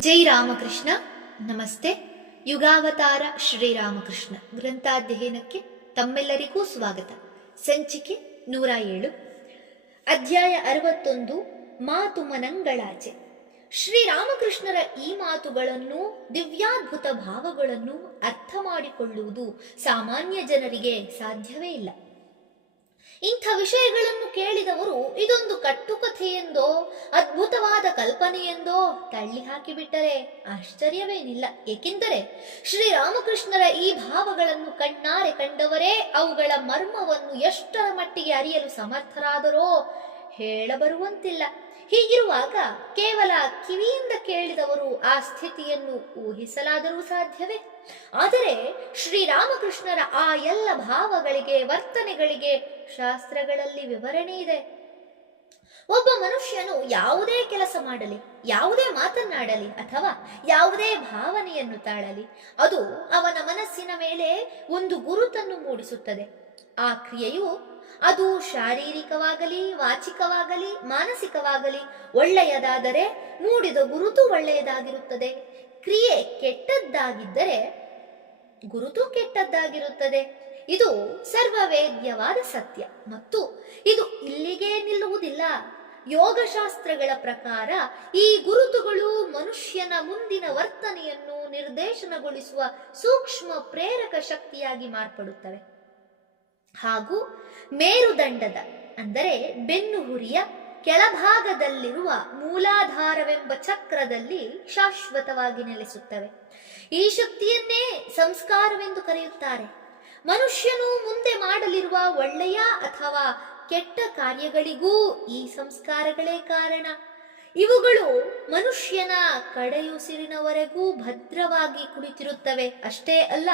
ಜೈ ರಾಮಕೃಷ್ಣ. ನಮಸ್ತೆ. ಯುಗಾವತಾರ ಶ್ರೀರಾಮಕೃಷ್ಣ ಗ್ರಂಥಾಧ್ಯಯನಕ್ಕೆ ತಮ್ಮೆಲ್ಲರಿಗೂ ಸ್ವಾಗತ. ಸಂಚಿಕೆ 107, ಅಧ್ಯಾಯ 61, ಮಾತು ಮನಂಗಳಾಚೆ. ಶ್ರೀರಾಮಕೃಷ್ಣರ ಈ ಮಾತುಗಳನ್ನು, ದಿವ್ಯಾದ್ಭುತ ಭಾವಗಳನ್ನು ಅರ್ಥ ಮಾಡಿಕೊಳ್ಳುವುದು ಸಾಮಾನ್ಯ ಜನರಿಗೆ ಸಾಧ್ಯವೇ ಇಲ್ಲ. ಇಂಥ ವಿಷಯಗಳನ್ನು ಕೇಳಿದವರು ಇದೊಂದು ಕಟ್ಟುಕಥೆಯೆಂದೋ ಅದ್ಭುತವಾದ ಕಲ್ಪನೆಯೆಂದೋ ತಳ್ಳಿ ಹಾಕಿಬಿಟ್ಟರೆ ಆಶ್ಚರ್ಯವೇನಿಲ್ಲ. ಏಕೆಂದರೆ ಶ್ರೀರಾಮಕೃಷ್ಣರ ಈ ಭಾವಗಳನ್ನು ಕಣ್ಣಾರೆ ಕಂಡವರೇ ಅವುಗಳ ಮರ್ಮವನ್ನು ಎಷ್ಟರ ಮಟ್ಟಿಗೆ ಅರಿಯಲು ಸಮರ್ಥರಾದರೋ ಹೇಳಬರುವಂತಿಲ್ಲ. ಹೀಗಿರುವಾಗ ಕೇವಲ ಕಿವಿಯಿಂದ ಕೇಳಿದವರು ಆ ಸ್ಥಿತಿಯನ್ನು ಊಹಿಸಲಾದರೂ ಸಾಧ್ಯವೇ? ಆದರೆ ಶ್ರೀರಾಮಕೃಷ್ಣರ ಆ ಎಲ್ಲ ಭಾವಗಳಿಗೆ, ವರ್ತನೆಗಳಿಗೆ ಶಾಸ್ತ್ರಗಳಲ್ಲಿ ವಿವರಣೆ ಇದೆ. ಒಬ್ಬ ಮನುಷ್ಯನು ಯಾವುದೇ ಕೆಲಸ ಮಾಡಲಿ, ಯಾವುದೇ ಮಾತನ್ನಾಡಲಿ ಅಥವಾ ಯಾವುದೇ ಭಾವನೆಯನ್ನು ತಾಳಲಿ, ಅದು ಅವನ ಮನಸ್ಸಿನ ಮೇಲೆ ಒಂದು ಗುರುತನ್ನು ಮೂಡಿಸುತ್ತದೆ. ಆ ಕ್ರಿಯೆಯು ಅದು ಶಾರೀರಿಕವಾಗಲಿ, ವಾಚಿಕವಾಗಲಿ, ಮಾನಸಿಕವಾಗಲಿ ಒಳ್ಳೆಯದಾದರೆ ಮೂಡಿದ ಗುರುತು ಒಳ್ಳೆಯದಾಗಿರುತ್ತದೆ. ಕ್ರಿಯೆ ಕೆಟ್ಟದ್ದಾಗಿದ್ದರೆ ಗುರುತು ಕೆಟ್ಟದ್ದಾಗಿರುತ್ತದೆ. ಇದು ಸರ್ವವೇದ್ಯವಾದ ಸತ್ಯ. ಮತ್ತು ಇದು ಇಲ್ಲಿಗೆ ನಿಲ್ಲುವುದಿಲ್ಲ. ಯೋಗಶಾಸ್ತ್ರಗಳ ಪ್ರಕಾರ ಈ ಗುರುತುಗಳು ಮನುಷ್ಯನ ಮುಂದಿನ ವರ್ತನೆಯನ್ನು ನಿರ್ದೇಶನಗೊಳಿಸುವ ಸೂಕ್ಷ್ಮ ಪ್ರೇರಕ ಶಕ್ತಿಯಾಗಿ ಮಾರ್ಪಡುತ್ತವೆ. ಹಾಗೂ ಮೇರುದಂಡದ ಅಂದರೆ ಬೆನ್ನುಹುರಿಯ ಕೆಳಭಾಗದಲ್ಲಿರುವ ಮೂಲಾಧಾರವೆಂಬ ಚಕ್ರದಲ್ಲಿ ಶಾಶ್ವತವಾಗಿ ನೆಲೆಸುತ್ತವೆ. ಈ ಶಕ್ತಿಯನ್ನೇ ಸಂಸ್ಕಾರವೆಂದು ಕರೆಯುತ್ತಾರೆ. ಮನುಷ್ಯನು ಮುಂದೆ ಮಾಡಲಿರುವ ಒಳ್ಳೆಯ ಅಥವಾ ಕೆಟ್ಟ ಕಾರ್ಯಗಳಿಗೂ ಈ ಸಂಸ್ಕಾರಗಳೇ ಕಾರಣ. ಇವುಗಳು ಮನುಷ್ಯನ ಕಡೆಯುಸಿರಿನವರೆಗೂ ಭದ್ರವಾಗಿ ಕುಳಿತಿರುತ್ತವೆ. ಅಷ್ಟೇ ಅಲ್ಲ,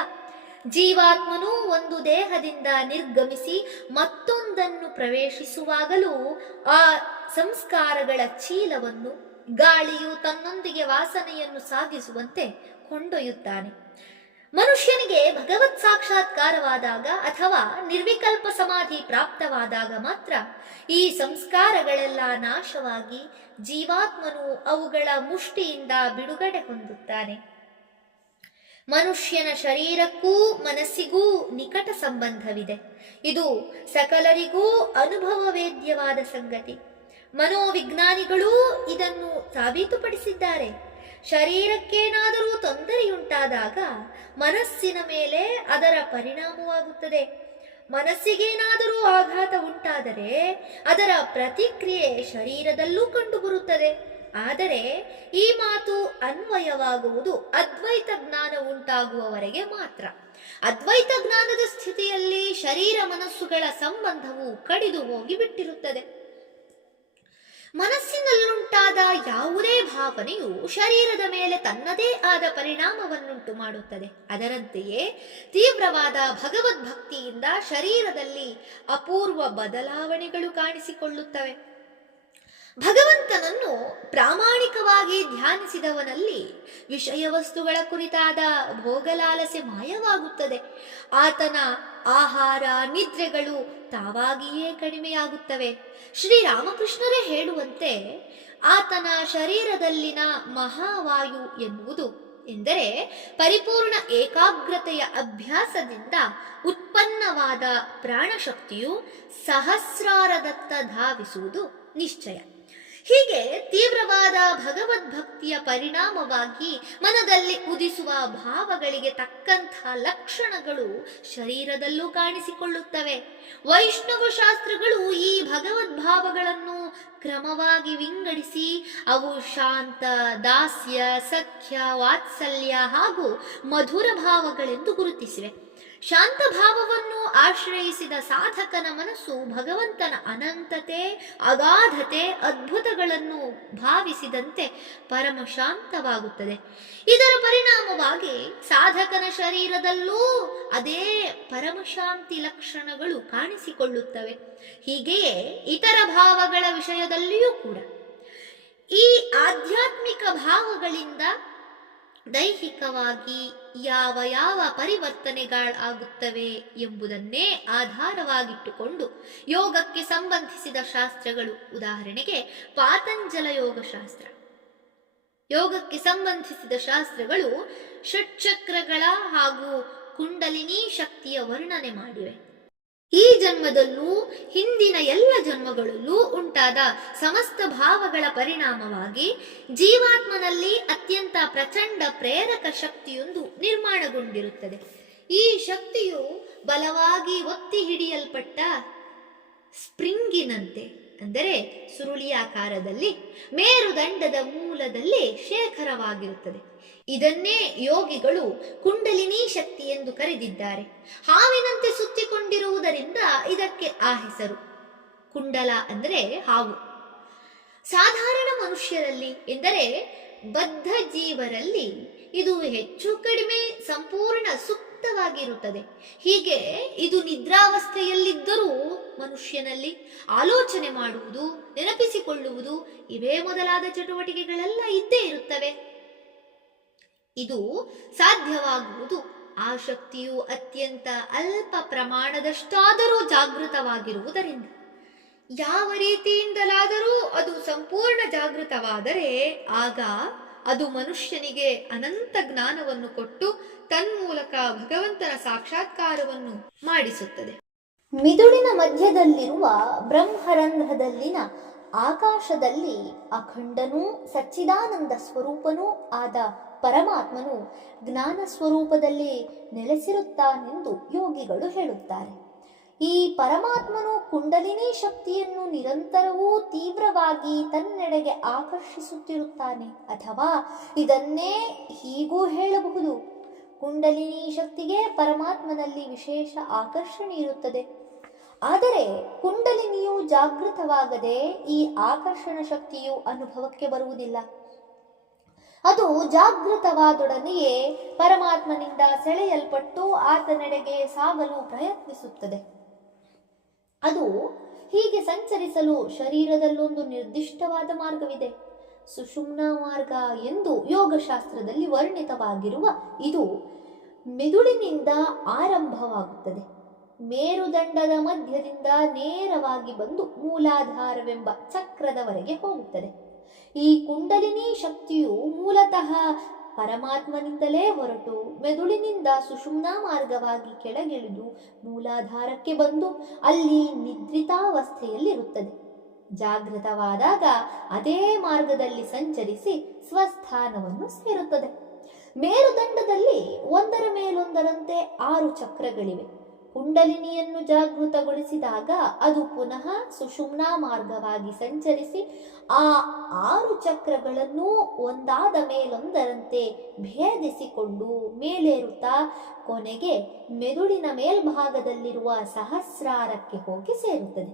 ಜೀವಾತ್ಮನು ಒಂದು ದೇಹದಿಂದ ನಿರ್ಗಮಿಸಿ ಮತ್ತೊಂದನ್ನು ಪ್ರವೇಶಿಸುವಾಗಲೂ ಆ ಸಂಸ್ಕಾರಗಳ ಚೀಲವನ್ನು ಗಾಳಿಯು ತನ್ನೊಂದಿಗೆ ವಾಸನೆಯನ್ನು ಸಾಗಿಸುವಂತೆ ಕೊಂಡೊಯ್ಯುತ್ತಾನೆ. ಮನುಷ್ಯನಿಗೆ ಭಗವತ್ ಸಾಕ್ಷಾತ್ಕಾರವಾದಾಗ ಅಥವಾ ನಿರ್ವಿಕಲ್ಪ ಸಮಾಧಿ ಪ್ರಾಪ್ತವಾದಾಗ ಮಾತ್ರ ಈ ಸಂಸ್ಕಾರಗಳೆಲ್ಲ ನಾಶವಾಗಿ ಜೀವಾತ್ಮನು ಅವುಗಳ ಮುಷ್ಟಿಯಿಂದ ಬಿಡುಗಡೆ ಹೊಂದುತ್ತಾನೆ. ಮನುಷ್ಯನ ಶರೀರಕ್ಕೂ ಮನಸ್ಸಿಗೂ ನಿಕಟ ಸಂಬಂಧವಿದೆ. ಇದು ಸಕಲರಿಗೂ ಅನುಭವವೇದ್ಯವಾದ ಸಂಗತಿ. ಮನೋವಿಜ್ಞಾನಿಗಳೂ ಇದನ್ನು ಸಾಬೀತುಪಡಿಸಿದ್ದಾರೆ. ಶರೀರಕ್ಕೇನಾದರೂ ತೊಂದರೆಯುಂಟಾದಾಗ ಮನಸ್ಸಿನ ಮೇಲೆ ಅದರ ಪರಿಣಾಮವಾಗುತ್ತದೆ. ಮನಸ್ಸಿಗೇನಾದರೂ ಆಘಾತ ಉಂಟಾದರೆ ಅದರ ಪ್ರತಿಕ್ರಿಯೆ ಶರೀರದಲ್ಲೂ ಕಂಡುಬರುತ್ತದೆ. ಆದರೆ ಈ ಮಾತು ಅನ್ವಯವಾಗುವುದು ಅದ್ವೈತ ಜ್ಞಾನ ಉಂಟಾಗುವವರೆಗೆ ಮಾತ್ರ. ಅದ್ವೈತ ಜ್ಞಾನದ ಸ್ಥಿತಿಯಲ್ಲಿ ಶರೀರ ಮನಸ್ಸುಗಳ ಸಂಬಂಧವು ಕಡಿದು ಹೋಗಿ ಬಿಟ್ಟಿರುತ್ತದೆ. ಮನಸ್ಸಿನಲ್ಲುಂಟಾದ ಯಾವುದೇ ಭಾವನೆಯು ಶರೀರದ ಮೇಲೆ ತನ್ನದೇ ಆದ ಪರಿಣಾಮವನ್ನುಂಟು ಮಾಡುತ್ತದೆ. ಅದರಂತೆಯೇ ತೀವ್ರವಾದ ಭಗವದ್ಭಕ್ತಿಯಿಂದ ಶರೀರದಲ್ಲಿ ಅಪೂರ್ವ ಬದಲಾವಣೆಗಳು ಕಾಣಿಸಿಕೊಳ್ಳುತ್ತವೆ. ಭಗವಂತನನ್ನು ಪ್ರಾಮಾಣಿಕವಾಗಿ ಧ್ಯಾನಿಸಿದವನಲ್ಲಿ ವಿಷಯ ವಸ್ತುಗಳ ಕುರಿತಾದ ಭೋಗಲಾಲಸೆ ಮಾಯವಾಗುತ್ತದೆ. ಆತನ ಆಹಾರ ನಿದ್ರೆಗಳು ತಾವಾಗಿಯೇ ಕಡಿಮೆಯಾಗುತ್ತವೆ. ಶ್ರೀರಾಮಕೃಷ್ಣರೇ ಹೇಳುವಂತೆ ಆತನ ಶರೀರದಲ್ಲಿನ ಮಹಾವಾಯು ಎನ್ನುವುದು ಎಂದರೆ ಪರಿಪೂರ್ಣ ಏಕಾಗ್ರತೆಯ ಅಭ್ಯಾಸದಿಂದ ಉತ್ಪನ್ನವಾದ ಪ್ರಾಣಶಕ್ತಿಯು ಸಹಸ್ರಾರದತ್ತ ಧಾವಿಸುವುದು ನಿಶ್ಚಯ. ಹೀಗೆ ತೀವ್ರವಾದ ಭಗವದ್ಭಕ್ತಿಯ ಪರಿಣಾಮವಾಗಿ ಮನದಲ್ಲಿ ಉದಿಸುವ ಭಾವಗಳಿಗೆ ತಕ್ಕಂಥ ಲಕ್ಷಣಗಳು ಶರೀರದಲ್ಲೂ ಕಾಣಿಸಿಕೊಳ್ಳುತ್ತವೆ. ವೈಷ್ಣವ ಶಾಸ್ತ್ರಗಳು ಈ ಭಗವದ್ಭಾವಗಳನ್ನು ಕ್ರಮವಾಗಿ ವಿಂಗಡಿಸಿ ಅವು ಶಾಂತ, ದಾಸ್ಯ, ಸಖ್ಯ, ವಾತ್ಸಲ್ಯ ಹಾಗೂ ಮಧುರ ಭಾವಗಳೆಂದು ಗುರುತಿಸಿವೆ. ಶಾಂತ ಭಾವವನ್ನು ಆಶ್ರಯಿಸಿದ ಸಾಧಕನ ಮನಸ್ಸು ಭಗವಂತನ ಅನಂತತೆ, ಅಗಾಧತೆ, ಅದ್ಭುತಗಳನ್ನು ಭಾವಿಸಿದಂತೆ ಪರಮ ಶಾಂತವಾಗುತ್ತದೆ. ಇದರ ಪರಿಣಾಮವಾಗಿ ಸಾಧಕನ ಶರೀರದಲ್ಲೂ ಅದೇ ಪರಮಶಾಂತಿ ಲಕ್ಷಣಗಳು ಕಾಣಿಸಿಕೊಳ್ಳುತ್ತವೆ. ಹೀಗೆಯೇ ಇತರ ಭಾವಗಳ ವಿಷಯದಲ್ಲಿಯೂ ಕೂಡ ಈ ಆಧ್ಯಾತ್ಮಿಕ ಭಾವಗಳಿಂದ ದೈಹಿಕವಾಗಿ ಯಾವ ಯಾವ ಪರಿವರ್ತನೆಗಳಾಗುತ್ತವೆ ಎಂಬುದನ್ನೇ ಆಧಾರವಾಗಿಟ್ಟುಕೊಂಡು ಯೋಗಕ್ಕೆ ಸಂಬಂಧಿಸಿದ ಶಾಸ್ತ್ರಗಳು, ಉದಾಹರಣೆಗೆ ಪಾತಂಜಲ ಯೋಗಶಾಸ್ತ್ರ, ಯೋಗಕ್ಕೆ ಸಂಬಂಧಿಸಿದ ಶಾಸ್ತ್ರಗಳು ಷಟ್ಚಕ್ರಗಳ ಹಾಗೂ ಕುಂಡಲಿನಿ ಶಕ್ತಿಯ ವರ್ಣನೆ ಮಾಡಿವೆ. ಈ ಜನ್ಮದಲ್ಲೂ ಹಿಂದಿನ ಎಲ್ಲ ಜನ್ಮಗಳಲ್ಲೂ ಉಂಟಾದ ಸಮಸ್ತ ಭಾವಗಳ ಪರಿಣಾಮವಾಗಿ ಜೀವಾತ್ಮನಲ್ಲಿ ಅತ್ಯಂತ ಪ್ರಚಂಡ ಪ್ರೇರಕ ಶಕ್ತಿಯೊಂದು ನಿರ್ಮಾಣಗೊಂಡಿರುತ್ತದೆ. ಈ ಶಕ್ತಿಯು ಬಲವಾಗಿ ಒತ್ತಿ ಹಿಡಿಯಲ್ಪಟ್ಟ ಸ್ಪ್ರಿಂಗಿನಂತೆ, ಅಂದರೆ ಸುರುಳಿಯಾಕಾರದಲ್ಲಿ ಮೇರುದಂಡದ ಮೂಲದಲ್ಲಿ ಶೇಖರವಾಗಿರುತ್ತದೆ. ಇದನ್ನೇ ಯೋಗಿಗಳು ಕುಂಡಲಿನಿ ಶಕ್ತಿ ಎಂದು ಕರೆದಿದ್ದಾರೆ. ಹಾವಿನಂತೆ ಸುತ್ತಿಕೊಂಡಿರುವುದರಿಂದ ಇದಕ್ಕೆ ಆ ಹೆಸರು. ಕುಂಡಲ ಅಂದರೆ ಹಾವು. ಸಾಧಾರಣ ಮನುಷ್ಯರಲ್ಲಿ, ಎಂದರೆ ಬದ್ಧ ಜೀವರಲ್ಲಿ ಇದು ಹೆಚ್ಚು ಕಡಿಮೆ ಸಂಪೂರ್ಣ ಸುಪ್ತವಾಗಿರುತ್ತದೆ. ಹೀಗೆ ಇದು ನಿದ್ರಾವಸ್ಥೆಯಲ್ಲಿದ್ದರೂ ಮನುಷ್ಯನಲ್ಲಿ ಆಲೋಚನೆ ಮಾಡುವುದು, ನೆನಪಿಸಿಕೊಳ್ಳುವುದು ಇವೇ ಮೊದಲಾದ ಚಟುವಟಿಕೆಗಳೆಲ್ಲ ಇದ್ದೇ ಇರುತ್ತವೆ. ಇದು ಸಾಧ್ಯವಾಗುವುದು ಆ ಶಕ್ತಿಯು ಅತ್ಯಂತ ಅಲ್ಪ ಪ್ರಮಾಣದಷ್ಟಾದರೂ ಜಾಗೃತವಾಗಿರುವುದರಿಂದ. ಯಾವ ರೀತಿಯಿಂದಲಾದರೂ ಅದು ಸಂಪೂರ್ಣ ಜಾಗೃತವಾದರೆ ಆಗ ಅದು ಮನುಷ್ಯನಿಗೆ ಅನಂತ ಜ್ಞಾನವನ್ನು ಕೊಟ್ಟು ತನ್ಮೂಲಕ ಭಗವಂತನ ಸಾಕ್ಷಾತ್ಕಾರವನ್ನು ಮಾಡಿಸುತ್ತದೆ. ಮಿದುಳಿನ ಮಧ್ಯದಲ್ಲಿರುವ ಬ್ರಹ್ಮರಂಧ್ರದಲ್ಲಿನ ಆಕಾಶದಲ್ಲಿ ಅಖಂಡನೂ ಸಚ್ಚಿದಾನಂದ ಸ್ವರೂಪನೂ ಆದ ಪರಮಾತ್ಮನು ಜ್ಞಾನ ಸ್ವರೂಪದಲ್ಲಿ ನೆಲೆಸಿರುತ್ತಾನೆಂದು ಯೋಗಿಗಳು ಹೇಳುತ್ತಾರೆ. ಈ ಪರಮಾತ್ಮನು ಕುಂಡಲಿನಿ ಶಕ್ತಿಯನ್ನು ನಿರಂತರವೂ ತೀವ್ರವಾಗಿ ತನ್ನೆಡೆಗೆ ಆಕರ್ಷಿಸುತ್ತಿರುತ್ತಾನೆ. ಅಥವಾ ಇದನ್ನೇ ಹೀಗೂ ಹೇಳಬಹುದು, ಕುಂಡಲಿನಿ ಶಕ್ತಿಗೆ ಪರಮಾತ್ಮನಲ್ಲಿ ವಿಶೇಷ ಆಕರ್ಷಣೆ ಇರುತ್ತದೆ. ಆದರೆ ಕುಂಡಲಿನಿಯು ಜಾಗೃತವಾಗದೆ ಈ ಆಕರ್ಷಣ ಶಕ್ತಿಯು ಅನುಭವಕ್ಕೆ ಬರುವುದಿಲ್ಲ. ಅದು ಜಾಗೃತವಾದೊಡನೆಯೇ ಪರಮಾತ್ಮನಿಂದ ಸೆಳೆಯಲ್ಪಟ್ಟು ಆತನೆಡೆಗೆ ಸಾಗಲು ಪ್ರಯತ್ನಿಸುತ್ತದೆ. ಅದು ಹೀಗೆ ಸಂಚರಿಸಲು ಶರೀರದಲ್ಲೊಂದು ನಿರ್ದಿಷ್ಟವಾದ ಮಾರ್ಗವಿದೆ. ಸುಷುಮ್ನಾ ಮಾರ್ಗ ಎಂದು ಯೋಗಶಾಸ್ತ್ರದಲ್ಲಿ ವರ್ಣಿತವಾಗಿರುವ ಇದು ಮೆದುಳಿನಿಂದ ಆರಂಭವಾಗುತ್ತದೆ. ಮೇರುದಂಡದ ಮಧ್ಯದಿಂದ ನೇರವಾಗಿ ಬಂದು ಮೂಲಾಧಾರವೆಂಬ ಚಕ್ರದವರೆಗೆ ಹೋಗುತ್ತದೆ. ಈ ಕುಂಡಲಿನಿ ಶಕ್ತಿಯು ಮೂಲತಃ ಪರಮಾತ್ಮನಿಂದಲೇ ಹೊರಟು ಮೆದುಳಿನಿಂದ ಸುಷುಮ್ನಾ ಮಾರ್ಗವಾಗಿ ಕೆಳಗಿಳಿದು ಮೂಲಾಧಾರಕ್ಕೆ ಬಂದು ಅಲ್ಲಿ ನಿದ್ರಿತಾವಸ್ಥೆಯಲ್ಲಿರುತ್ತದೆ. ಜಾಗೃತವಾದಾಗ ಅದೇ ಮಾರ್ಗದಲ್ಲಿ ಸಂಚರಿಸಿ ಸ್ವಸ್ಥಾನವನ್ನು ಸೇರುತ್ತದೆ. ಮೇರುದಂಡದಲ್ಲಿ ಒಂದರ ಮೇಲೊಂದರಂತೆ 6 ಚಕ್ರಗಳಿವೆ. ಕುಂಡಲಿನಿಯನ್ನು ಜಾಗೃತಗೊಳಿಸಿದಾಗ ಅದು ಪುನಃ ಸುಷುಮ್ನಾ ಮಾರ್ಗವಾಗಿ ಸಂಚರಿಸಿ ಆ 6 ಚಕ್ರಗಳನ್ನು ಒಂದಾದ ಮೇಲೊಂದರಂತೆ ಭೇದಿಸಿಕೊಂಡು ಮೇಲೇರುತ್ತಾ ಕೊನೆಗೆ ಮೆದುಳಿನ ಮೇಲ್ಭಾಗದಲ್ಲಿರುವ ಸಹಸ್ರಾರಕ್ಕೆ ಹೋಗಿ ಸೇರುತ್ತದೆ.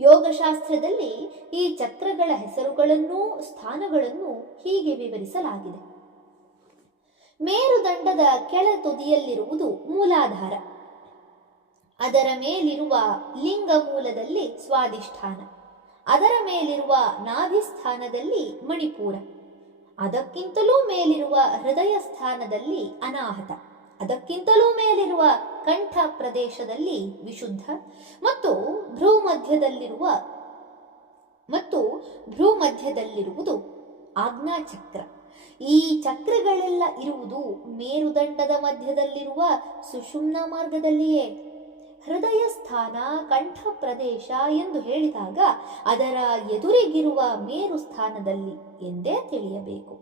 ಯೋಗಶಾಸ್ತ್ರದಲ್ಲಿ ಈ ಚಕ್ರಗಳ ಹೆಸರುಗಳನ್ನೂ ಸ್ಥಾನಗಳನ್ನು ಹೀಗೆ ವಿವರಿಸಲಾಗಿದೆ. ಮೇರುದಂಡದ ಕೆಳ ತುದಿಯಲ್ಲಿರುವುದು ಮೂಲಾಧಾರ. ಅದರ ಮೇಲಿರುವ ಲಿಂಗ ಮೂಲದಲ್ಲಿ ಸ್ವಾಧಿಷ್ಠಾನ. ಅದರ ಮೇಲಿರುವ ನಾಭಿಸ್ಥಾನದಲ್ಲಿ ಮಣಿಪೂರ. ಅದಕ್ಕಿಂತಲೂ ಮೇಲಿರುವ ಹೃದಯ ಸ್ಥಾನದಲ್ಲಿ ಅನಾಹತ. ಅದಕ್ಕಿಂತಲೂ ಮೇಲಿರುವ ಕಂಠ ಪ್ರದೇಶದಲ್ಲಿ ವಿಶುದ್ಧ ಮತ್ತು ಭ್ರೂಮಧ್ಯದಲ್ಲಿರುವುದು ಆಜ್ಞಾಚಕ್ರ. ಈ ಚಕ್ರಗಳೆಲ್ಲ ಇರುವುದು ಮೇರುದಂಡದ ಮಧ್ಯದಲ್ಲಿರುವ ಸುಷುಮ್ನಾ ಮಾರ್ಗದಲ್ಲಿಯೇ. ಹೃದಯ ಸ್ಥಾನ, ಕಂಠ ಪ್ರದೇಶ ಎಂದು ಹೇಳಿದಾಗ ಅದರ ಎದುರಿಗಿರುವ ಮೇರು ಸ್ಥಾನದಲ್ಲಿ ಎಂದೇ ತಿಳಿಯಬೇಕು.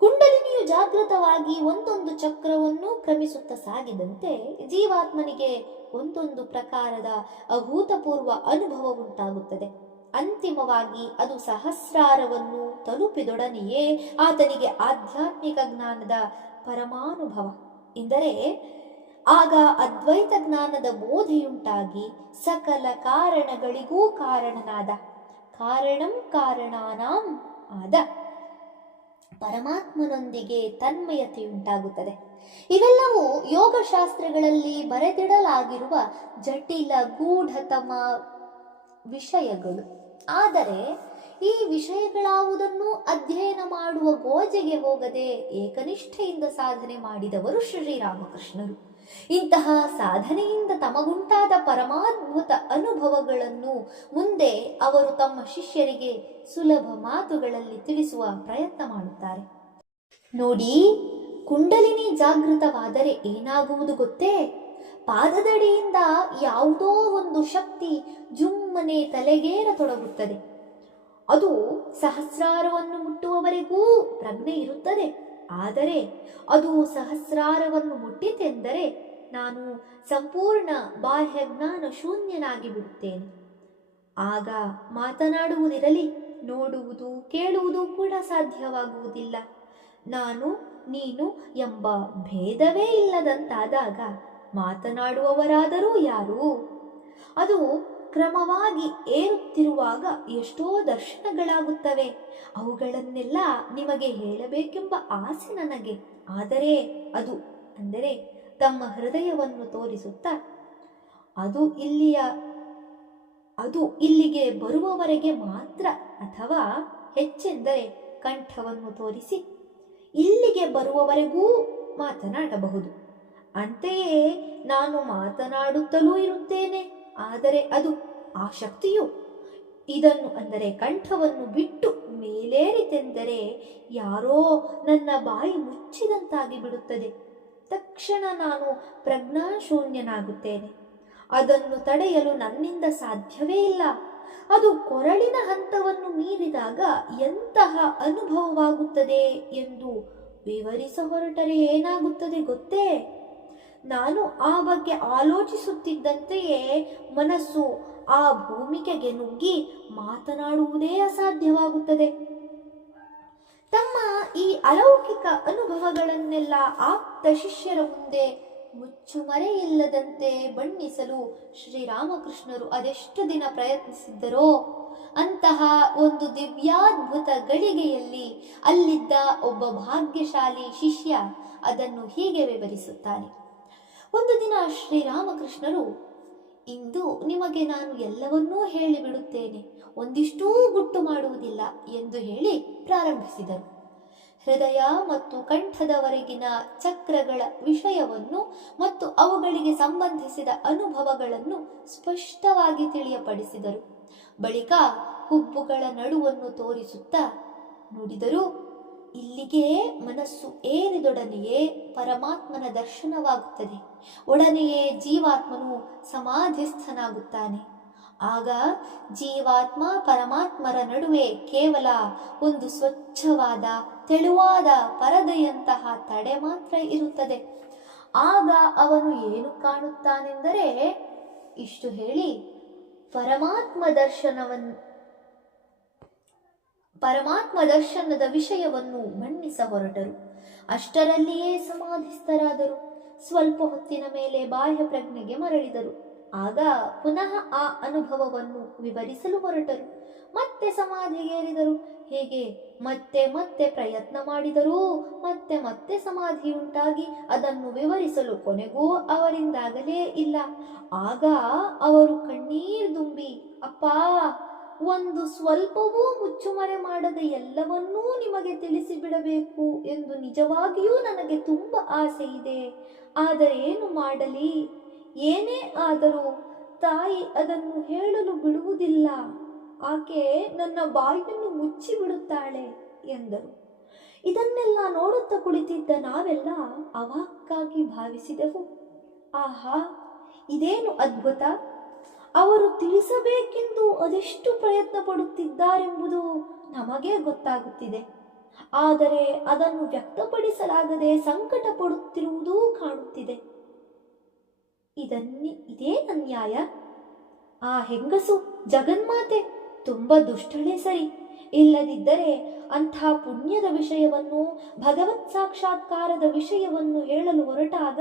ಕುಂಡಲಿನಿಯು ಜಾಗೃತವಾಗಿ ಒಂದೊಂದು ಚಕ್ರವನ್ನು ಕ್ರಮಿಸುತ್ತಾ ಸಾಗಿದಂತೆ ಜೀವಾತ್ಮನಿಗೆ ಒಂದೊಂದು ಪ್ರಕಾರದ ಅಭೂತಪೂರ್ವ ಅನುಭವ ಉಂಟಾಗುತ್ತದೆ. ಅಂತಿಮವಾಗಿ ಅದು ಸಹಸ್ರಾರವನ್ನು ತಲುಪಿದೊಡನೆಯೇ ಆತನಿಗೆ ಆಧ್ಯಾತ್ಮಿಕ ಜ್ಞಾನದ ಪರಮಾನುಭವ, ಎಂದರೆ ಆಗ ಅದ್ವೈತ ಜ್ಞಾನದ ಬೋಧೆಯುಂಟಾಗಿ ಸಕಲ ಕಾರಣಗಳಿಗೂ ಕಾರಣನಾದ ಕಾರಣಂ ಕಾರಣಾನಾಂ ಆದ ಪರಮಾತ್ಮನೊಂದಿಗೆ ತನ್ಮಯತೆಯುಂಟಾಗುತ್ತದೆ. ಇವೆಲ್ಲವೂ ಯೋಗಶಾಸ್ತ್ರಗಳಲ್ಲಿ ಬರೆದಿಡಲಾಗಿರುವ ಜಟಿಲ ಗೂಢತಮ ವಿಷಯಗಳು. ಆದರೆ ಈ ವಿಷಯಗಳಾವುದನ್ನು ಅಧ್ಯಯನ ಮಾಡುವ ಗೋಜೆಗೆ ಹೋಗದೆ ಏಕನಿಷ್ಠೆಯಿಂದ ಸಾಧನೆ ಮಾಡಿದವರು ಶ್ರೀರಾಮಕೃಷ್ಣರು. ಇಂತಹ ಸಾಧನೆಯಿಂದ ತಮಗುಂಟಾದ ಪರಮಾದ್ಭುತ ಅನುಭವಗಳನ್ನು ಮುಂದೆ ಅವರು ತಮ್ಮ ಶಿಷ್ಯರಿಗೆ ಸುಲಭ ಮಾತುಗಳಲ್ಲಿ ತಿಳಿಸುವ ಪ್ರಯತ್ನ ಮಾಡುತ್ತಾರೆ. ನೋಡಿ, ಕುಂಡಲಿನಿ ಜಾಗೃತವಾದರೆ ಏನಾಗುವುದು ಗೊತ್ತೇ? ಪಾದದಡಿಯಿಂದ ಯಾವುದೋ ಒಂದು ಶಕ್ತಿ ಜುಮ್ಮನೆ ತಲೆಗೇರತೊಡಗುತ್ತದೆ. ಅದು ಸಹಸ್ರಾರವನ್ನು ಮುಟ್ಟುವವರೆಗೂ ಪ್ರಜ್ಞೆ ಇರುತ್ತದೆ. ಆದರೆ ಅದು ಸಹಸ್ರಾರವನ್ನು ಮುಟ್ಟಿತೆಂದರೆ ನಾನು ಸಂಪೂರ್ಣ ಬಾಹ್ಯಜ್ಞಾನ ಶೂನ್ಯನಾಗಿ ಬಿಡುತ್ತೇನೆ. ಆಗ ಮಾತನಾಡುವುದಿರಲಿ, ನೋಡುವುದು ಕೇಳುವುದು ಕೂಡ ಸಾಧ್ಯವಾಗುವುದಿಲ್ಲ. ನಾನು ನೀನು ಎಂಬ ಭೇದವೇ ಇಲ್ಲದಂತಾದಾಗ ಮಾತನಾಡುವವರಾದರೂ ಯಾರು? ಅದು ಕ್ರಮವಾಗಿ ಏರುತ್ತಿರುವಾಗ ಎಷ್ಟೋ ದರ್ಶನಗಳಾಗುತ್ತವೆ. ಅವುಗಳನ್ನೆಲ್ಲ ನಿಮಗೆ ಹೇಳಬೇಕೆಂಬ ಆಸೆ ನನಗೆ. ಆದರೆ ಅಂದರೆ ತಮ್ಮ ಹೃದಯವನ್ನು ತೋರಿಸುತ್ತಾ ಅದು ಇಲ್ಲಿಗೆ ಬರುವವರೆಗೆ ಮಾತ್ರ, ಅಥವಾ ಹೆಚ್ಚೆಂದರೆ ಕಂಠವನ್ನು ತೋರಿಸಿ ಇಲ್ಲಿಗೆ ಬರುವವರೆಗೂ ಮಾತನಾಡಬಹುದು. ಅಂತೆಯೇ ನಾನು ಮಾತನಾಡುತ್ತಲೂ ಇರುತ್ತೇನೆ. ಆದರೆ ಆ ಶಕ್ತಿಯು ಇದನ್ನು ಅಂದರೆ ಕಂಠವನ್ನು ಬಿಟ್ಟು ಮೇಲೇರಿತೆಂದರೆ ಯಾರೋ ನನ್ನ ಬಾಯಿ ಮುಚ್ಚಿದಂತಾಗಿ ಬಿಡುತ್ತದೆ. ತಕ್ಷಣ ನಾನು ಪ್ರಜ್ಞಾಶೂನ್ಯನಾಗುತ್ತೇನೆ. ಅದನ್ನು ತಡೆಯಲು ನನ್ನಿಂದ ಸಾಧ್ಯವೇ ಇಲ್ಲ. ಅದು ಕೊರಳಿನ ಹಂತವನ್ನು ಮೀರಿದಾಗ ಎಂತಹ ಅನುಭವವಾಗುತ್ತದೆ ಎಂದು ವಿವರಿಸ ಹೊರಟರೆ ಏನಾಗುತ್ತದೆ ಗೊತ್ತೇ? ನಾನು ಆ ಬಗ್ಗೆ ಆಲೋಚಿಸುತ್ತಿದ್ದಂತೆಯೇ ಮನಸ್ಸು ಆ ಭೂಮಿಕೆಗೆ ನುಗ್ಗಿ ಮಾತನಾಡುವುದೇ ಅಸಾಧ್ಯವಾಗುತ್ತದೆ. ತಮ್ಮ ಈ ಅಲೌಕಿಕ ಅನುಭವಗಳನ್ನೆಲ್ಲ ಆಪ್ತ ಶಿಷ್ಯರ ಮುಂದೆ ಮುಚ್ಚುಮರೆಯಿಲ್ಲದಂತೆ ಬಣ್ಣಿಸಲು ಶ್ರೀರಾಮಕೃಷ್ಣರು ಅದೆಷ್ಟು ದಿನ ಪ್ರಯತ್ನಿಸಿದ್ದರೋ. ಅಂತಹ ಒಂದು ದಿವ್ಯಾದ್ಭುತ ಗಳಿಗೆಯಲ್ಲಿ ಅಲ್ಲಿದ್ದ ಒಬ್ಬ ಭಾಗ್ಯಶಾಲಿ ಶಿಷ್ಯ ಅದನ್ನು ಹೀಗೆ ವಿವರಿಸುತ್ತಾನೆ. ಒಂದು ದಿನ ಶ್ರೀರಾಮಕೃಷ್ಣರು, ಇಂದು ನಿಮಗೆ ನಾನು ಎಲ್ಲವನ್ನೂ ಹೇಳಿಬಿಡುತ್ತೇನೆ, ಒಂದಿಷ್ಟೂ ಗುಟ್ಟು ಮಾಡುವುದಿಲ್ಲ ಎಂದು ಹೇಳಿ ಪ್ರಾರಂಭಿಸಿದರು. ಹೃದಯ ಮತ್ತು ಕಂಠದವರೆಗಿನ ಚಕ್ರಗಳ ವಿಷಯವನ್ನು ಮತ್ತು ಅವುಗಳಿಗೆ ಸಂಬಂಧಿಸಿದ ಅನುಭವಗಳನ್ನು ಸ್ಪಷ್ಟವಾಗಿ ತಿಳಿಯಪಡಿಸಿದರು. ಬಳಿಕ ಹುಬ್ಬುಗಳ ನಡುವನ್ನು ತೋರಿಸುತ್ತಾ ನುಡಿದರು, ಇಲ್ಲಿಗೆ ಮನಸ್ಸು ಏರಿದೊಡನೆಯೇ ಪರಮಾತ್ಮನ ದರ್ಶನವಾಗುತ್ತದೆ. ಒಡನೆಯೇ ಜೀವಾತ್ಮನು ಸಮಾಧಿಸ್ಥನಾಗುತ್ತಾನೆ. ಆಗ ಜೀವಾತ್ಮ ಪರಮಾತ್ಮರ ನಡುವೆ ಕೇವಲ ಒಂದು ಸ್ವಚ್ಛವಾದ ತೆಳುವಾದ ಪರದೆಯಂತಹ ತಡೆ ಮಾತ್ರ ಇರುತ್ತದೆ. ಆಗ ಅವನು ಏನು ಕಾಣುತ್ತಾನೆಂದರೆ, ಇಷ್ಟು ಹೇಳಿ ಪರಮಾತ್ಮ ದರ್ಶನದ ವಿಷಯವನ್ನು ಬಣ್ಣಿಸ ಹೊರಟರು. ಅಷ್ಟರಲ್ಲಿಯೇ ಸಮಾಧಿಸ್ಥರಾದರು. ಸ್ವಲ್ಪ ಹೊತ್ತಿನ ಮೇಲೆ ಬಾಹ್ಯ ಪ್ರಜ್ಞೆಗೆ ಮರಳಿದರು. ಆಗ ಪುನಃ ಆ ಅನುಭವವನ್ನು ವಿವರಿಸಲು ಹೊರಟರು. ಮತ್ತೆ ಸಮಾಧಿಗೇರಿದರು. ಹೀಗೆ ಮತ್ತೆ ಮತ್ತೆ ಪ್ರಯತ್ನ ಮಾಡಿದರೂ ಮತ್ತೆ ಸಮಾಧಿಯುಂಟಾಗಿ ಅದನ್ನು ವಿವರಿಸಲು ಕೊನೆಗೂ ಅವರಿಂದಾಗಲೇ ಇಲ್ಲ. ಆಗ ಅವರು ಕಣ್ಣೀರು ತುಂಬಿ, ಅಪ್ಪಾ, ಒಂದು ಸ್ವಲ್ಪವೂ ಮುಚ್ಚುಮರೆ ಮಾಡದೆ ಎಲ್ಲವನ್ನೂ ನಿಮಗೆ ತಿಳಿಸಿಬಿಡಬೇಕು ಎಂದು ನಿಜವಾಗಿಯೂ ನನಗೆ ತುಂಬ ಆಸೆ ಇದೆ. ಆದರೆ ಏನು ಮಾಡಲಿ? ಏನೇ ಆದರೂ ತಾಯಿ ಅದನ್ನು ಹೇಳಲು ಬಿಡುವುದಿಲ್ಲ. ಆಕೆ ನನ್ನ ಬಾಯಿಯನ್ನು ಮುಚ್ಚಿಬಿಡುತ್ತಾಳೆ ಎಂದರು. ಇದನ್ನೆಲ್ಲ ನೋಡುತ್ತಾ ಕುಳಿತಿದ್ದ ನಾವೆಲ್ಲ ಅವಾಕ್ಕಾಗಿ ಭಾವಿಸಿದೆವು. ಆಹಾ, ಇದೇನು ಅದ್ಭುತ! ಅವರು ತಿಳಿಸಬೇಕೆಂದು ಅದೆಷ್ಟು ಪ್ರಯತ್ನ ಪಡುತ್ತಿದ್ದಾರೆಂಬುದು ನಮಗೆ ಗೊತ್ತಾಗುತ್ತಿದೆ. ಆದರೆ ಅದನ್ನು ವ್ಯಕ್ತಪಡಿಸಲಾಗದೆ ಸಂಕಟ ಪಡುತ್ತಿರುವುದೂ ಕಾಣುತ್ತಿದೆ. ಇದೇನ ನ್ಯಾಯ? ಆ ಹೆಂಗಸು ಜಗನ್ಮಾತೆ ತುಂಬ ದುಷ್ಟಳೇ ಸರಿ. ಇಲ್ಲದಿದ್ದರೆ ಅಂಥ ಪುಣ್ಯದ ವಿಷಯವನ್ನು, ಭಗವತ್ ಸಾಕ್ಷಾತ್ಕಾರದ ವಿಷಯವನ್ನು ಹೇಳಲು ಹೊರಟಾಗ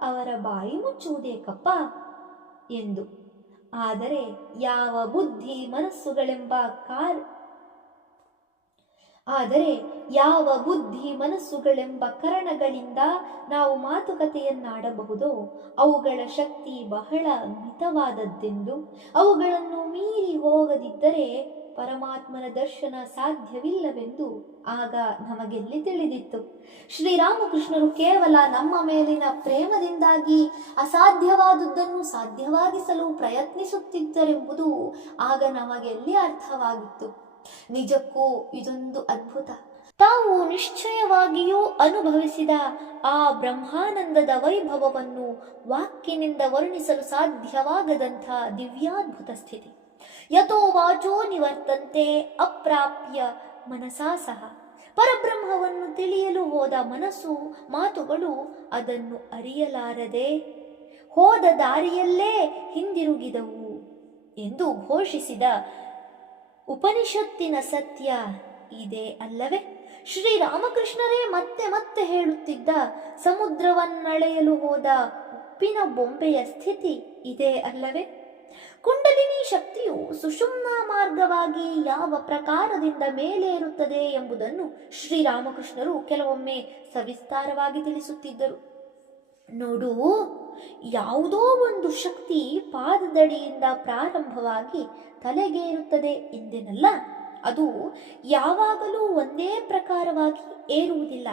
ಅವರ ಬಾಯಿ ಮುಚ್ಚುವುದೇಕಪ್ಪ ಎಂದು. ಆದರೆ ಯಾವ ಬುದ್ಧಿ ಮನಸ್ಸುಗಳೆಂಬ ಕರಣಗಳಿಂದ ನಾವು ಮಾತುಕತೆಯನ್ನಾಡಬಹುದೋ ಅವುಗಳ ಶಕ್ತಿ ಬಹಳ ಮಿತವಾದದ್ದೆಂದು, ಅವುಗಳನ್ನು ಮೀರಿ ಹೋಗದಿದ್ದರೆ ಪರಮಾತ್ಮನ ದರ್ಶನ ಸಾಧ್ಯವಿಲ್ಲವೆಂದು ಆಗ ನಮಗೆಲ್ಲಿ ತಿಳಿದಿತ್ತು. ಶ್ರೀರಾಮಕೃಷ್ಣರು ಕೇವಲ ನಮ್ಮ ಮೇಲಿನ ಪ್ರೇಮದಿಂದಾಗಿ ಅಸಾಧ್ಯವಾದುದನ್ನು ಸಾಧ್ಯವಾಗಿಸಲು ಪ್ರಯತ್ನಿಸುತ್ತಿದ್ದರೆಂಬುದು ಆಗ ನಮಗೆಲ್ಲಿ ಅರ್ಥವಾಗಿತ್ತು. ನಿಜಕ್ಕೂ ಇದೊಂದು ಅದ್ಭುತ. ತಾವು ನಿಶ್ಚಯವಾಗಿಯೂ ಅನುಭವಿಸಿದ ಆ ಬ್ರಹ್ಮಾನಂದದ ವೈಭವವನ್ನು ವಾಕ್ಯನಿಂದ ವರ್ಣಿಸಲು ಸಾಧ್ಯವಾಗದಂಥ ದಿವ್ಯಾದ್ಭುತ ಸ್ಥಿತಿ. ಯಥೋ ವಾಚೋ ನಿವರ್ತಂತೆ ಅಪ್ರಾಪ್ಯ ಮನಸಾ ಸಹ. ಪರಬ್ರಹ್ಮವನ್ನು ತಿಳಿಯಲು ಹೋದ ಮನಸ್ಸು ಮಾತುಗಳು ಅದನ್ನು ಅರಿಯಲಾರದೆ ಹೋದ ದಾರಿಯಲ್ಲೇ ಹಿಂದಿರುಗಿದವು ಎಂದು ಘೋಷಿಸಿದ ಉಪನಿಷತ್ತಿನ ಸತ್ಯ ಇದೇ ಅಲ್ಲವೇ? ಶ್ರೀರಾಮಕೃಷ್ಣರೇ ಮತ್ತೆ ಮತ್ತೆ ಹೇಳುತ್ತಿದ್ದ ಸಮುದ್ರವನ್ನಳೆಯಲು ಹೋದ ಉಪ್ಪಿನ ಬೊಂಬೆಯ ಸ್ಥಿತಿ ಇದೇ ಅಲ್ಲವೇ? ಕುಂಡಲಿನಿ ಶಕ್ತಿಯು ಸುಷುಮ್ನಾ ಮಾರ್ಗವಾಗಿ ಯಾವ ಪ್ರಕಾರದಿಂದ ಮೇಲೇರುತ್ತದೆ ಎಂಬುದನ್ನು ಶ್ರೀರಾಮಕೃಷ್ಣರು ಕೆಲವೊಮ್ಮೆ ಸವಿಸ್ತಾರವಾಗಿ ತಿಳಿಸುತ್ತಿದ್ದರು. ನೋಡು, ಯಾವುದೋ ಒಂದು ಶಕ್ತಿ ಪಾದದಡಿಯಿಂದ ಪ್ರಾರಂಭವಾಗಿ ತಲೆಗೇರುತ್ತದೆ ಎಂದೆನಲ್ಲ, ಅದು ಯಾವಾಗಲೂ ಒಂದೇ ಪ್ರಕಾರವಾಗಿ ಏರುವುದಿಲ್ಲ.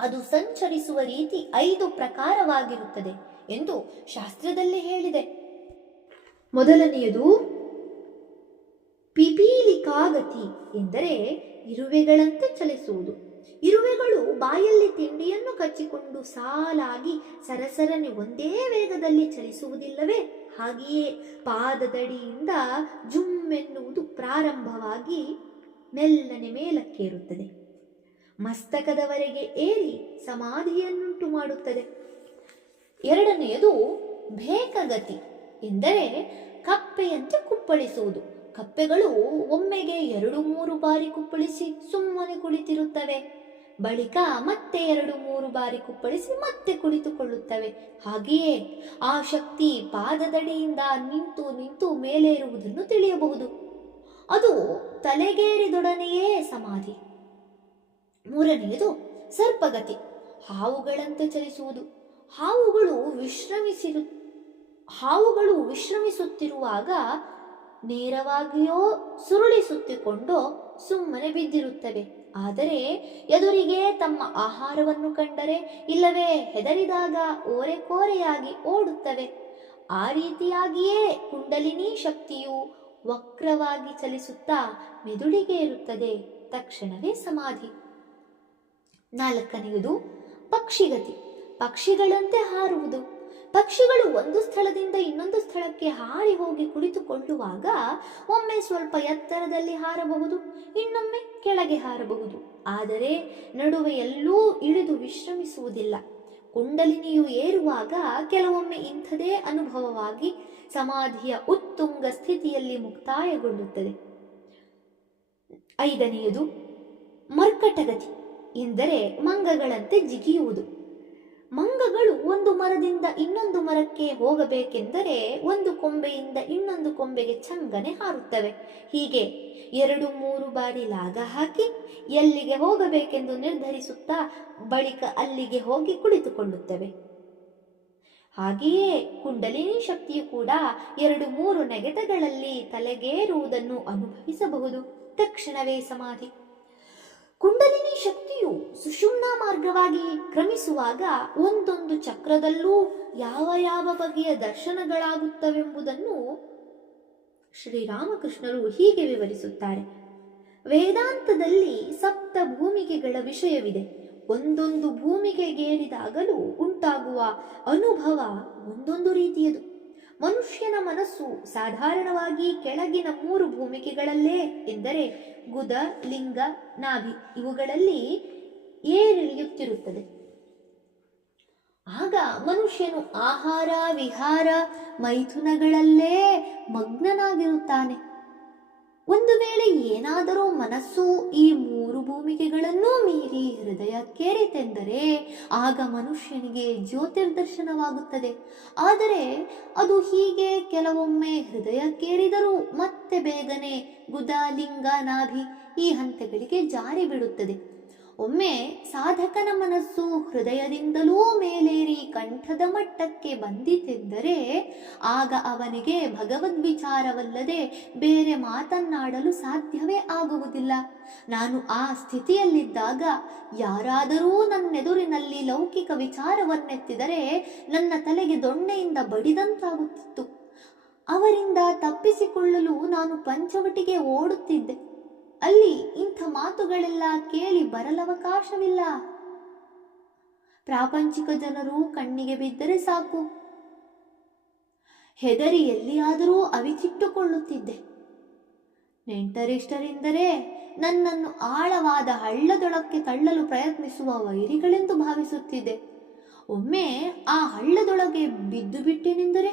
ಅದು ಸಂಚರಿಸುವ ರೀತಿ 5 ಪ್ರಕಾರವಾಗಿರುತ್ತದೆ ಎಂದು ಶಾಸ್ತ್ರದಲ್ಲಿ ಹೇಳಿದೆ. ಮೊದಲನೆಯದು ಪಿಪೀಲಿಕಾಗತಿ ಎಂದರೆ ಇರುವೆಗಳಂತೆ ಚಲಿಸುವುದು. ಇರುವೆಗಳು ಬಾಯಲ್ಲಿ ತಿಂಡಿಯನ್ನು ಕಚ್ಚಿಕೊಂಡು ಸಾಲಾಗಿ ಸರಸರನೆ ಒಂದೇ ವೇಗದಲ್ಲಿ ಚಲಿಸುವುದಿಲ್ಲವೇ? ಹಾಗೆಯೇ ಪಾದದಡಿಯಿಂದ ಜುಮ್ಮೆನ್ನುವುದು ಪ್ರಾರಂಭವಾಗಿ ಮೆಲ್ಲನೆ ಮೇಲಕ್ಕೇರುತ್ತದೆ, ಮಸ್ತಕದವರೆಗೆ ಏರಿ ಸಮಾಧಿಯನ್ನುಂಟು ಮಾಡುತ್ತದೆ. ಎರಡನೆಯದು ಬೇಕಗತಿ ಎಂದರೆ ಕಪ್ಪೆಯಂತೆ ಕುಪ್ಪಳಿಸುವುದು. ಕಪ್ಪೆಗಳು ಒಮ್ಮೆಗೆ 2-3 ಬಾರಿ ಕುಪ್ಪಳಿಸಿ ಸುಮ್ಮನೆ ಕುಳಿತಿರುತ್ತವೆ, ಬಳಿಕ ಮತ್ತೆ 2-3 ಬಾರಿ ಕುಪ್ಪಳಿಸಿ ಮತ್ತೆ ಕುಳಿತುಕೊಳ್ಳುತ್ತವೆ. ಹಾಗೆಯೇ ಆ ಶಕ್ತಿ ಪಾದದಡಿಯಿಂದ ನಿಂತು ನಿಂತು ಮೇಲೇರುವುದನ್ನು ತಿಳಿಯಬಹುದು. ಅದು ತಲೆಗೇರಿದೊಡನೆಯೇ ಸಮಾಧಿ. ಮೂರನೆಯದು ಸರ್ಪಗತಿ, ಹಾವುಗಳಂತೆ ಚಲಿಸುವುದು. ಹಾವುಗಳು ವಿಶ್ರಮಿಸುತ್ತಿರುವಾಗ ನೇರವಾಗಿಯೋ ಸುರುಳಿಸುತ್ತಿಕೊಂಡೋ ಸುಮ್ಮನೆ ಬಿದ್ದಿರುತ್ತವೆ. ಆದರೆ ಎದುರಿಗೆ ತಮ್ಮ ಆಹಾರವನ್ನು ಕಂಡರೆ ಇಲ್ಲವೇ ಹೆದರಿದಾಗ ಓರೆಕೋರೆಯಾಗಿ ಓಡುತ್ತವೆ. ಆ ರೀತಿಯಾಗಿಯೇ ಕುಂಡಲಿನಿ ಶಕ್ತಿಯು ವಕ್ರವಾಗಿ ಚಲಿಸುತ್ತಾ ಮೆದುಳಿಗೆ ಇರುತ್ತದೆ, ತಕ್ಷಣವೇ ಸಮಾಧಿ. ನಾಲ್ಕನೆಯದು ಪಕ್ಷಿಗತಿ, ಪಕ್ಷಿಗಳಂತೆ ಹಾರುವುದು. ಪಕ್ಷಿಗಳು ಒಂದು ಸ್ಥಳದಿಂದ ಇನ್ನೊಂದು ಸ್ಥಳಕ್ಕೆ ಹಾರಿ ಹೋಗಿ ಕುಳಿತುಕೊಳ್ಳುವಾಗ ಒಮ್ಮೆ ಸ್ವಲ್ಪ ಎತ್ತರದಲ್ಲಿ ಹಾರಬಹುದು, ಇನ್ನೊಮ್ಮೆ ಕೆಳಗೆ ಹಾರಬಹುದು. ಆದರೆ ನಡುವೆ ಎಲ್ಲೂ ಇಳಿದು ವಿಶ್ರಮಿಸುವುದಿಲ್ಲ. ಕುಂಡಲಿನಿಯು ಏರುವಾಗ ಕೆಲವೊಮ್ಮೆ ಇಂಥದೇ ಅನುಭವವಾಗಿ ಸಮಾಧಿಯ ಉತ್ತುಂಗ ಸ್ಥಿತಿಯಲ್ಲಿ ಮುಕ್ತಾಯಗೊಳ್ಳುತ್ತದೆ. ಐದನೆಯದು ಮರ್ಕಟಗತಿ ಎಂದರೆ ಮಂಗಗಳಂತೆ ಜಿಗಿಯುವುದು. ಮಂಗಗಳು ಒಂದು ಮರದಿಂದ ಇನ್ನೊಂದು ಮರಕ್ಕೆ ಹೋಗಬೇಕೆಂದರೆ ಒಂದು ಕೊಂಬೆಯಿಂದ ಇನ್ನೊಂದು ಕೊಂಬೆಗೆ ಚಂಗನೆ ಹಾರುತ್ತವೆ. ಹೀಗೆ 2-3 ಬಾರಿ ಲಾಗ ಹಾಕಿ ಎಲ್ಲಿಗೆ ಹೋಗಬೇಕೆಂದು ನಿರ್ಧರಿಸುತ್ತಾ ಬಳಿಕ ಅಲ್ಲಿಗೆ ಹೋಗಿ ಕುಳಿತುಕೊಳ್ಳುತ್ತವೆ. ಹಾಗೆಯೇ ಕುಂಡಲಿನಿ ಶಕ್ತಿಯು ಕೂಡ 2-3 ನೆಗೆತಗಳಲ್ಲಿ ತಲೆಗೇರುವುದನ್ನು ಅನುಭವಿಸಬಹುದು, ತಕ್ಷಣವೇ ಸಮಾಧಿ. ಕುಂಡಲಿನಿ ಶಕ್ತಿಯು ಸುಷುಮ್ನಾ ಮಾರ್ಗವಾಗಿ ಕ್ರಮಿಸುವಾಗ ಒಂದೊಂದು ಚಕ್ರದಲ್ಲೂ ಯಾವ ಯಾವ ಬಗೆಯ ದರ್ಶನಗಳಾಗುತ್ತವೆಂಬುದನ್ನು ಶ್ರೀರಾಮಕೃಷ್ಣರು ಹೀಗೆ ವಿವರಿಸುತ್ತಾರೆ. ವೇದಾಂತದಲ್ಲಿ 7 ಭೂಮಿಕೆಗಳ ವಿಷಯವಿದೆ. ಒಂದೊಂದು ಭೂಮಿಕೆಗೇರಿದಾಗಲೂ ಉಂಟಾಗುವ ಅನುಭವ ಒಂದೊಂದು ರೀತಿಯದು. ಮನುಷ್ಯನ ಮನಸ್ಸು ಸಾಧಾರಣವಾಗಿ ಕೆಳಗಿನ 3 ಭೂಮಿಕೆಗಳಲ್ಲೇ ಎಂದರೆ ಗುದ, ಲಿಂಗ, ನಾಭಿ ಇವುಗಳಲ್ಲಿ ಏರಿಳಿಯುತ್ತಿರುತ್ತದೆ. ಆಗ ಮನುಷ್ಯನು ಆಹಾರ, ವಿಹಾರ, ಮೈಥುನಗಳಲ್ಲೇ ಮಗ್ನನಾಗಿರುತ್ತಾನೆ. ಒಂದು ವೇಳೆ ಏನಾದರೂ ಮನಸ್ಸು ಈ 3 ಭೂಮಿಕೆಗಳನ್ನೂ ಮೀರಿ ಹೃದಯಕ್ಕೇರಿತೆಂದರೆ ಆಗ ಮನುಷ್ಯನಿಗೆ ಜ್ಯೋತಿರ್ದರ್ಶನವಾಗುತ್ತದೆ. ಆದರೆ ಅದು ಹೀಗೆ ಕೆಲವೊಮ್ಮೆ ಹೃದಯಕ್ಕೇರಿದರೂ ಮತ್ತೆ ಬೇಗನೆ ಗುದ, ಲಿಂಗ, ನಾಭಿ ಈ ಹಂತಗಳಿಗೆ ಜಾರಿ ಬಿಡುತ್ತದೆ. ಒಮ್ಮೆ ಸಾಧಕನ ಮನಸ್ಸು ಹೃದಯದಿಂದಲೂ ಮೇಲೇರಿ ಕಂಠದ ಮಟ್ಟಕ್ಕೆ ಬಂದಿತೆಂದರೆ ಆಗ ಅವನಿಗೆ ಭಗವದ್ವಿಚಾರವಲ್ಲದೆ ಬೇರೆ ಮಾತನ್ನಾಡಲು ಸಾಧ್ಯವೇ ಆಗುವುದಿಲ್ಲ. ನಾನು ಆ ಸ್ಥಿತಿಯಲ್ಲಿದ್ದಾಗ ಯಾರಾದರೂ ನನ್ನೆದುರಿನಲ್ಲಿ ಲೌಕಿಕ ವಿಚಾರವನ್ನೆತ್ತಿದರೆ ನನ್ನ ತಲೆಗೆ ದೊಣ್ಣೆಯಿಂದ ಬಡಿದಂತಾಗುತ್ತಿತ್ತು. ಅವರಿಂದ ತಪ್ಪಿಸಿಕೊಳ್ಳಲು ನಾನು ಪಂಚವಟಿಗೆ ಓಡುತ್ತಿದ್ದೆ. ಅಲ್ಲಿ ಇಂಥ ಮಾತುಗಳೆಲ್ಲ ಕೇಳಿ ಬರಲವಕಾಶವಿಲ್ಲ. ಪ್ರಾಪಂಚಿಕ ಜನರು ಕಣ್ಣಿಗೆ ಬಿದ್ದರೆ ಸಾಕು, ಹೆದರಿ ಎಲ್ಲಿಯಾದರೂ ಅವಿಚಿಟ್ಟುಕೊಳ್ಳುತ್ತಿದ್ದೆ. ನೆಂಟರಿಷ್ಟರೆಂದರೆ ನನ್ನನ್ನು ಆಳವಾದ ಹಳ್ಳದೊಳಕ್ಕೆ ತಳ್ಳಲು ಪ್ರಯತ್ನಿಸುವ ವೈರಿಗಳೆಂದು ಭಾವಿಸುತ್ತಿದ್ದೆ. ಒಮ್ಮೆ ಆ ಹಳ್ಳದೊಳಗೆ ಬಿದ್ದು ಬಿಟ್ಟೆನೆಂದರೆ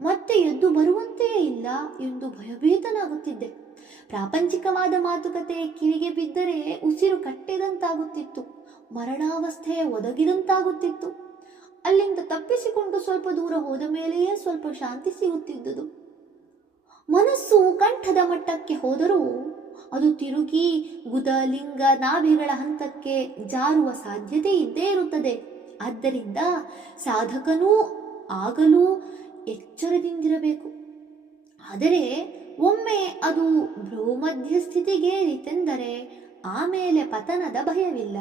ಮತ್ತೆ ಎದ್ದು ಬರುವಂತೆಯೇ ಇಲ್ಲ ಎಂದು ಭಯಭೀತನಾಗುತ್ತಿದ್ದೆ. ಪ್ರಾಪಂಚಿಕವಾದ ಮಾತುಕತೆ ಕಿವಿಗೆ ಬಿದ್ದರೆ ಉಸಿರು ಕಟ್ಟಿದಂತಾಗುತ್ತಿತ್ತು, ಮರಣಾವಸ್ಥೆ ಒದಗಿದಂತಾಗುತ್ತಿತ್ತು. ಅಲ್ಲಿಂದ ತಪ್ಪಿಸಿಕೊಂಡು ಸ್ವಲ್ಪ ದೂರ ಹೋದ ಮೇಲೆಯೇ ಸ್ವಲ್ಪ ಶಾಂತಿ ಸಿಗುತ್ತಿದ್ದುದು. ಮನಸ್ಸು ಕಂಠದ ಮಟ್ಟಕ್ಕೆ ಹೋದರೂ ಅದು ತಿರುಗಿ ಗುದ, ಲಿಂಗ, ನಾಭಿಗಳ ಹಂತಕ್ಕೆ ಜಾರುವ ಸಾಧ್ಯತೆ ಇದ್ದೇ ಇರುತ್ತದೆ. ಆದ್ದರಿಂದ ಸಾಧಕನೂ ಆಗಲೂ ಎಚ್ಚರದಿಂದಿರಬೇಕು. ಆದರೆ ಒಮ್ಮೆ ಅದು ಭ್ರೂಮಧ್ಯ ಸ್ಥಿತಿಗೇರಿತೆಂದರೆ ಆಮೇಲೆ ಪತನದ ಭಯವಿಲ್ಲ.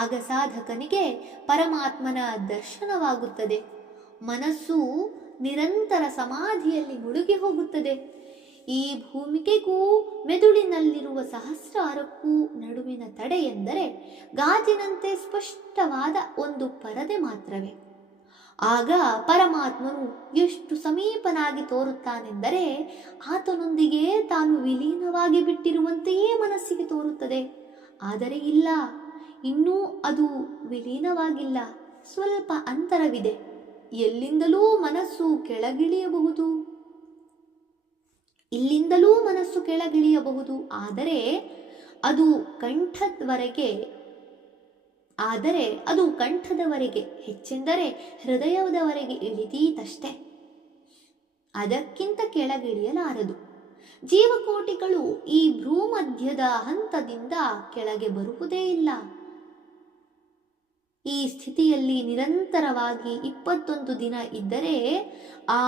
ಆಗ ಸಾಧಕನಿಗೆ ಪರಮಾತ್ಮನ ದರ್ಶನವಾಗುತ್ತದೆ. ಮನಸ್ಸು ನಿರಂತರ ಸಮಾಧಿಯಲ್ಲಿ ಮುಳುಗಿ ಹೋಗುತ್ತದೆ. ಈ ಭೂಮಿಕೆಗೂ ಮೆದುಳಿನಲ್ಲಿರುವ ಸಹಸ್ರಾರಕ್ಕೂ ನಡುವಿನ ತಡೆ ಎಂದರೆ ಗಾಜಿನಂತೆ ಸ್ಪಷ್ಟವಾದ ಒಂದು ಪರದೆ ಮಾತ್ರವೇ. ಆಗ ಪರಮಾತ್ಮನು ಎಷ್ಟು ಸಮೀಪನಾಗಿ ತೋರುತ್ತಾನೆಂದರೆ ಆತನೊಂದಿಗೆ ತಾನು ವಿಲೀನವಾಗಿ ಬಿಟ್ಟಿರುವಂತೆಯೇ ಮನಸ್ಸಿಗೆ ತೋರುತ್ತದೆ. ಆದರೆ ಇಲ್ಲ, ಇನ್ನೂ ಅದು ವಿಲೀನವಾಗಿಲ್ಲ, ಸ್ವಲ್ಪ ಅಂತರವಿದೆ. ಎಲ್ಲಿಂದಲೂ ಮನಸ್ಸು ಕೆಳಗಿಳಿಯಬಹುದು, ಇಲ್ಲಿಂದಲೂ ಮನಸ್ಸು ಕೆಳಗಿಳಿಯಬಹುದು. ಆದರೆ ಅದು ಕಂಠದವರೆಗೆ, ಹೆಚ್ಚೆಂದರೆ ಹೃದಯದವರೆಗೆ ಇಳಿದೀತಷ್ಟೇ, ಅದಕ್ಕಿಂತ ಕೆಳಗಿಳಿಯಲಾರದು. ಜೀವಕೋಟಿಗಳು ಈ ಭ್ರೂಮಧ್ಯದ ಹಂತದಿಂದ ಕೆಳಗೆ ಬರುವುದೇ ಇಲ್ಲ. ಈ ಸ್ಥಿತಿಯಲ್ಲಿ ನಿರಂತರವಾಗಿ 21 ದಿನ ಇದ್ದರೆ ಆ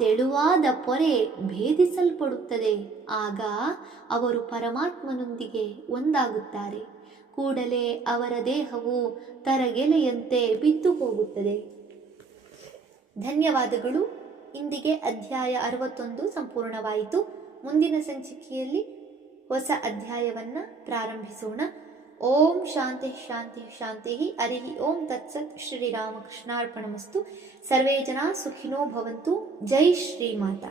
ತೆಳುವಾದ ಪೊರೆ ಭೇದಿಸಲ್ಪಡುತ್ತದೆ. ಆಗ ಅವರು ಪರಮಾತ್ಮನೊಂದಿಗೆ ಒಂದಾಗುತ್ತಾರೆ. ಕೂಡಲೇ ಅವರ ದೇಹವು ತರಗೆಲೆಯಂತೆ ಬಿದ್ದು ಹೋಗುತ್ತದೆ. ಧನ್ಯವಾದಗಳು. ಇಂದಿಗೆ ಅಧ್ಯಾಯ 61 ಸಂಪೂರ್ಣವಾಯಿತು. ಮುಂದಿನ ಸಂಚಿಕೆಯಲ್ಲಿ ಹೊಸ ಅಧ್ಯಾಯವನ್ನು ಪ್ರಾರಂಭಿಸೋಣ. ಓಂ ಶಾಂತಿ ಶಾಂತಿ ಶಾಂತಿ. ಹರಿ ಓಂ ತತ್ಸತ್. ಶ್ರೀರಾಮಕೃಷ್ಣಾರ್ಪಣಮಸ್ತು. ಸರ್ವೇ ಜನ ಸುಖಿನೋ ಭವಂತು. ಜೈ ಶ್ರೀಮಾತಾ.